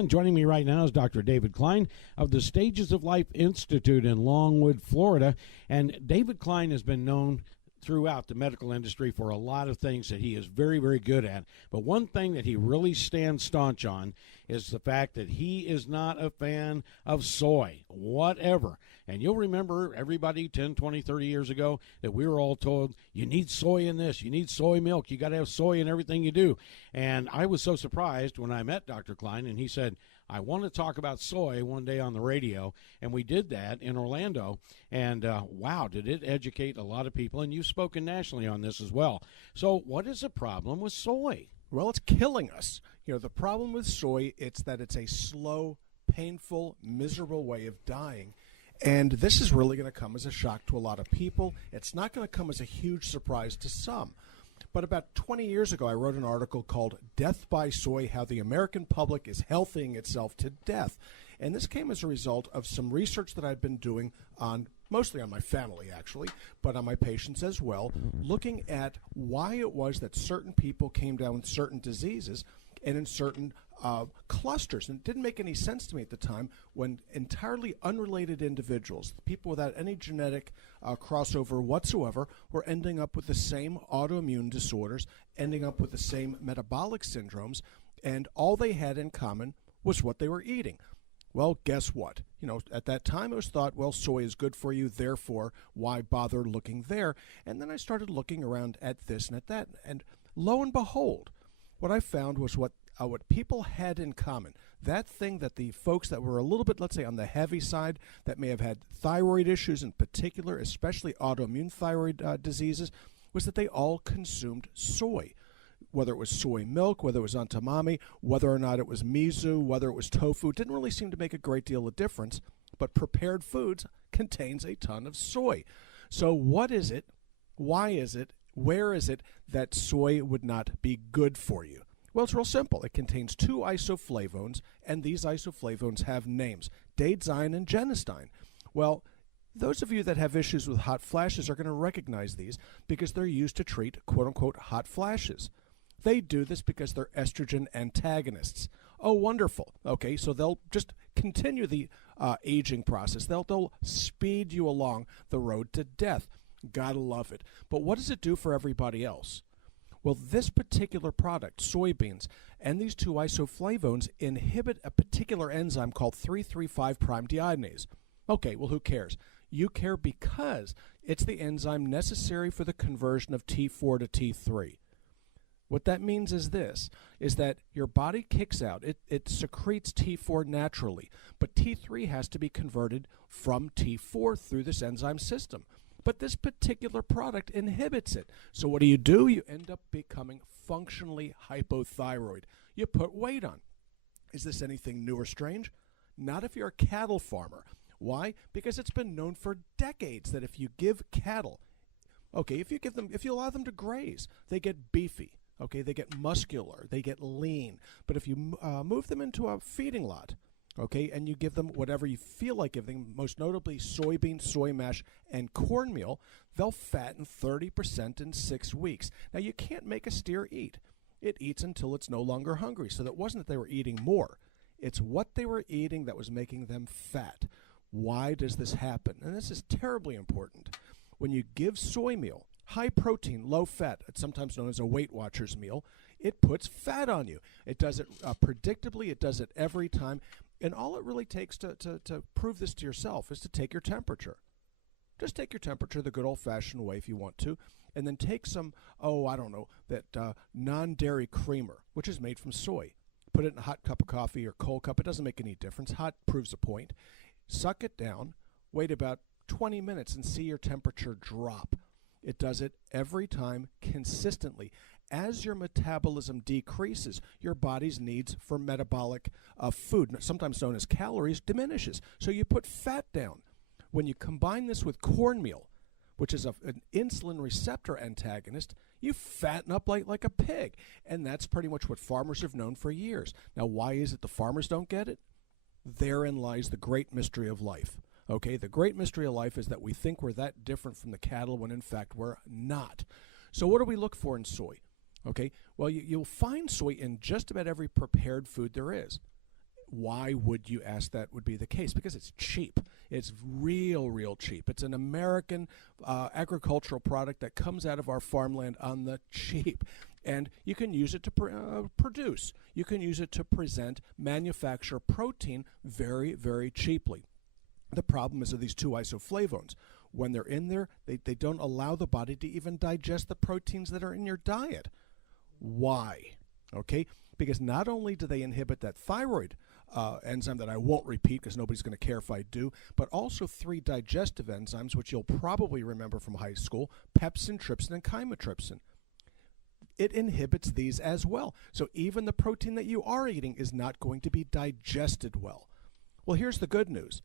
And joining me right now is Dr. David Klein of the Stages of Life Institute in Longwood, Florida. And David Klein has been known throughout the medical industry for a lot of things that he is very, very good at. But one thing that he really stands staunch on is the fact that he is not a fan of soy, whatever. And you'll remember everybody 10, 20, 30 years ago that we were all told, you need soy in this, you need soy milk, you got to have soy in everything you do. And I was so surprised when I met Dr. Klein and he said, I want to talk about soy one day on the radio, and we did that in Orlando, and wow, did it educate a lot of people, and you've spoken nationally on this as well. So what is the problem with soy? Well, it's killing us. You know, the problem with soy, it's that it's a slow, painful, miserable way of dying, and this is really going to come as a shock to a lot of people. It's not going to come as a huge surprise to some. But about 20 years ago, I wrote an article called Death by Soy, How the American Public is Healthying Itself to Death. And this came as a result of some research that I've been doing on, mostly on my family actually, but on my patients as well, looking at why it was that certain people came down with certain diseases and in certain clusters. And it didn't make any sense to me at the time when entirely unrelated individuals, people without any genetic crossover whatsoever, were ending up with the same autoimmune disorders, ending up with the same metabolic syndromes, and all they had in common was what they were eating. Well, guess what? You know, at that time it was thought, well, soy is good for you, therefore, why bother looking there? And then I started looking around at this and at that, and lo and behold, what I found was what people had in common. That thing that the folks that were a little bit, let's say, on the heavy side, that may have had thyroid issues in particular, especially autoimmune thyroid diseases, was that they all consumed soy. Whether it was soy milk, whether it was antamami, whether or not it was miso, whether it was tofu, didn't really seem to make a great deal of difference. But prepared foods contains a ton of soy. So what is it? Why is it? Where is it that soy would not be good for you? Well, it's real simple. It contains 2 isoflavones, and these isoflavones have names, daidzein and genistein. Well, those of you that have issues with hot flashes are going to recognize these because they're used to treat quote-unquote hot flashes. They do this because they're estrogen antagonists. Oh, wonderful. Okay, so they'll just continue the aging process. They'll speed you along the road to death. Gotta love it. But what does it do for everybody else? Well, this particular product, soybeans, and these 2 isoflavones inhibit a particular enzyme called 3,3,5 prime deiodinase. Okay, well, who cares? You care because it's the enzyme necessary for the conversion of T4 to T3. What that means is this, is that your body kicks out, it secretes T4 naturally, but T3 has to be converted from T4 through this enzyme system. But this particular product inhibits it. So what do? You end up becoming functionally hypothyroid. You put weight on. Is this anything new or strange? Not if you're a cattle farmer. Why? Because it's been known for decades that if you give cattle, okay, if you allow them to graze, they get beefy. Okay, they get muscular, they get lean. But if you move them into a feeding lot, okay, and you give them whatever you feel like giving, most notably soybean, soy mash, and cornmeal, they'll fatten 30% in 6 weeks. Now, you can't make a steer eat. It eats until it's no longer hungry. So that wasn't that they were eating more. It's what they were eating that was making them fat. Why does this happen? And this is terribly important. When you give soy meal, high protein, low fat, it's sometimes known as a Weight Watchers meal, it puts fat on you. It does it predictably. It does it every time. And all it really takes to prove this to yourself is to take your temperature. Just take your temperature the good old-fashioned way if you want to, and then take some, that non-dairy creamer, which is made from soy. Put it in a hot cup of coffee or cold cup. It doesn't make any difference. Hot proves a point. Suck it down. Wait about 20 minutes and see your temperature drop. It does it every time consistently. As your metabolism decreases, your body's needs for metabolic food, sometimes known as calories, diminishes. So you put fat down. When you combine this with cornmeal, which is an insulin receptor antagonist, you fatten up like a pig. And that's pretty much what farmers have known for years. Now, why is it the farmers don't get it? Therein lies the great mystery of life. Okay, the great mystery of life is that we think we're that different from the cattle when in fact we're not. So what do we look for in soy? Okay, well, you'll find soy in just about every prepared food there is. why would you ask that would be the case? Because it's cheap. It's real cheap. It's an American agricultural product that comes out of our farmland on the cheap. And you can use it to produce. You can use it to present, manufacture protein very cheaply. The problem is that these two isoflavones, when they're in there, they don't allow the body to even digest the proteins that are in your diet. Why? Okay? Because not only do they inhibit that thyroid enzyme that I won't repeat because nobody's going to care if I do, but also 3 digestive enzymes, which you'll probably remember from high school, pepsin, trypsin, and chymotrypsin. It inhibits these as well. So even the protein that you are eating is not going to be digested well. Well, here's the good news.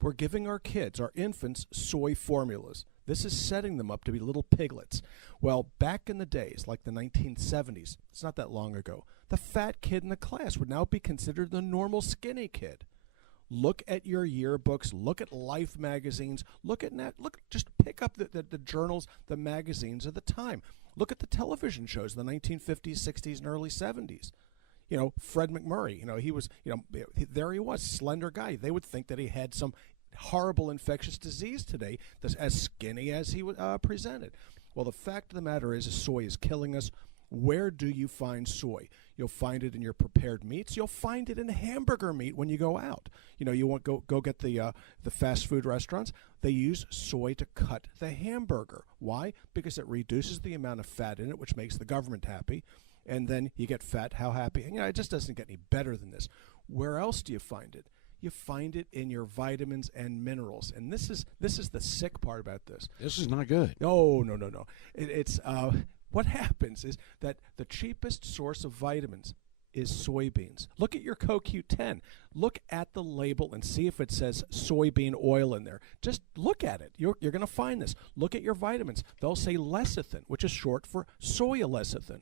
We're giving our kids, our infants, soy formulas. This is setting them up to be little piglets. Well, back in the days, like the 1970s, it's not that long ago, the fat kid in the class would now be considered the normal skinny kid. Look at your yearbooks, look at Life magazines, just pick up the journals, the magazines of the time. Look at the television shows in the 1950s, 60s, and early 70s. You know, Fred McMurray, he was, there he was, slender guy. They would think that he had some horrible infectious disease today, that's as skinny as he presented. Well, the fact of the matter is soy is killing us. Where do you find soy? You'll find it in your prepared meats. You'll find it in hamburger meat when you go out. You won't go get the fast food restaurants. They use soy to cut the hamburger. Why? Because it reduces the amount of fat in it, which makes the government happy. And then you get fat, how happy? And, it just doesn't get any better than this. Where else do you find it? You find it in your vitamins and minerals. And this is the sick part about this. This is not good. No. It's what happens is that the cheapest source of vitamins is soybeans. Look at your CoQ10. Look at the label and see if it says soybean oil in there. Just look at it. You're going to find this. Look at your vitamins. They'll say lecithin, which is short for soy lecithin.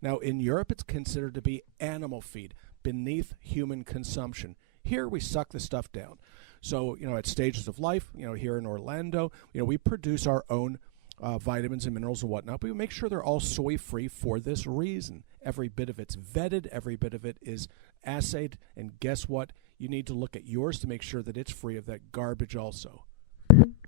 Now, in Europe, it's considered to be animal feed, beneath human consumption. Here, we suck the stuff down. So, at Stages of Life, here in Orlando, we produce our own vitamins and minerals and whatnot, but we make sure they're all soy-free for this reason. Every bit of it's vetted, every bit of it is assayed, and guess what? You need to look at yours to make sure that it's free of that garbage also.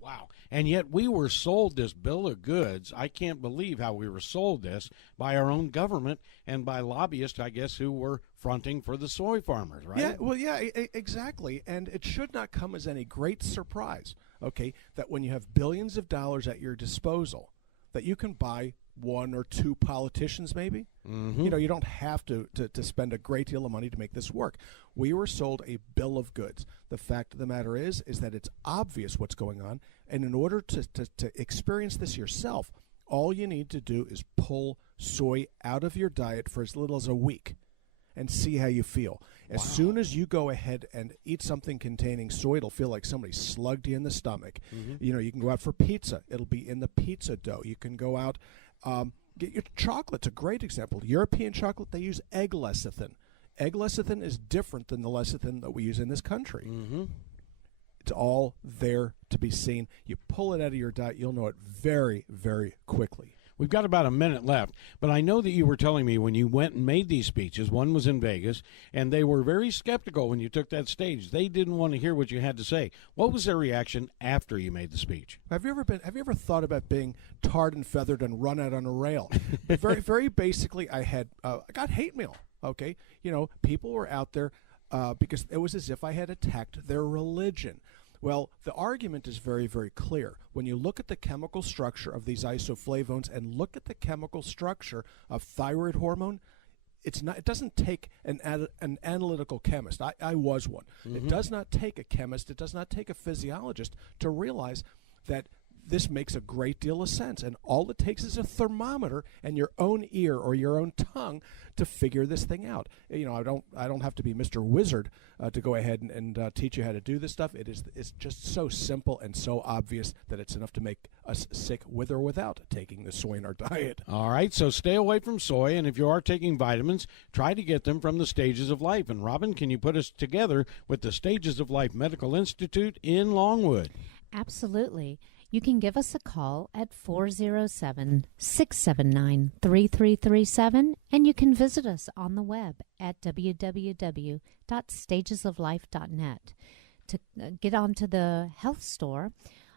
Wow. And yet we were sold this bill of goods. I can't believe how we were sold this by our own government and by lobbyists, I guess, who were fronting for the soy farmers, right? Yeah, exactly. And it should not come as any great surprise, okay, that when you have billions of dollars at your disposal, that you can buy 1 or 2 politicians maybe. Mm-hmm. You don't have to spend a great deal of money to make this work. We were sold a bill of goods. The fact of the matter is that it's obvious what's going on, and in order to experience this yourself, all you need to do is pull soy out of your diet for as little as a week and see how you feel. As soon as you go ahead and eat something containing soy, it'll feel like somebody slugged you in the stomach. Mm-hmm. You can go out for pizza. It'll be in the pizza dough. You can go out, get your chocolate's a great example. European chocolate, they use egg lecithin. Egg lecithin is different than the lecithin that we use in this country. Mm-hmm. It's all there to be seen. You pull it out of your diet, you'll know it very, very quickly. We've got about a minute left, but I know that you were telling me when you went and made these speeches, one was in Vegas, and they were very skeptical when you took that stage. They didn't want to hear what you had to say. What was their reaction after you made the speech? Have you ever thought about being tarred and feathered and run out on a rail? very basically, I got hate mail. Okay, people were out there because it was as if I had attacked their religion. Well, the argument is very, very clear. When you look at the chemical structure of these isoflavones and look at the chemical structure of thyroid hormone, it doesn't take an analytical chemist. I was one. Mm-hmm. It does not take a chemist. It does not take a physiologist to realize that this makes a great deal of sense. And all it takes is a thermometer and your own ear or your own tongue to figure this thing out. I don't have to be Mr. Wizard to go ahead and teach you how to do this stuff. It's just so simple and so obvious that it's enough to make us sick with or without taking the soy in our diet. All right, so stay away from soy, and if you are taking vitamins, try to get them from the Stages of Life. And Robin, can you put us together with the Stages of Life Medical Institute in Longwood? Absolutely. You can give us a call at 407-679-3337, and you can visit us on the web at www.stagesoflife.net. To get onto the health store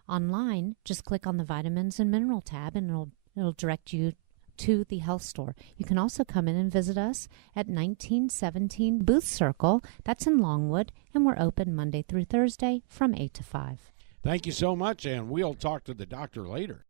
online, just click on the vitamins and mineral tab, and it'll direct you to the health store. You can also come in and visit us at 1917 Booth Circle. That's in Longwood, and we're open Monday through Thursday from 8 to 5. Thank you so much, and we'll talk to the doctor later.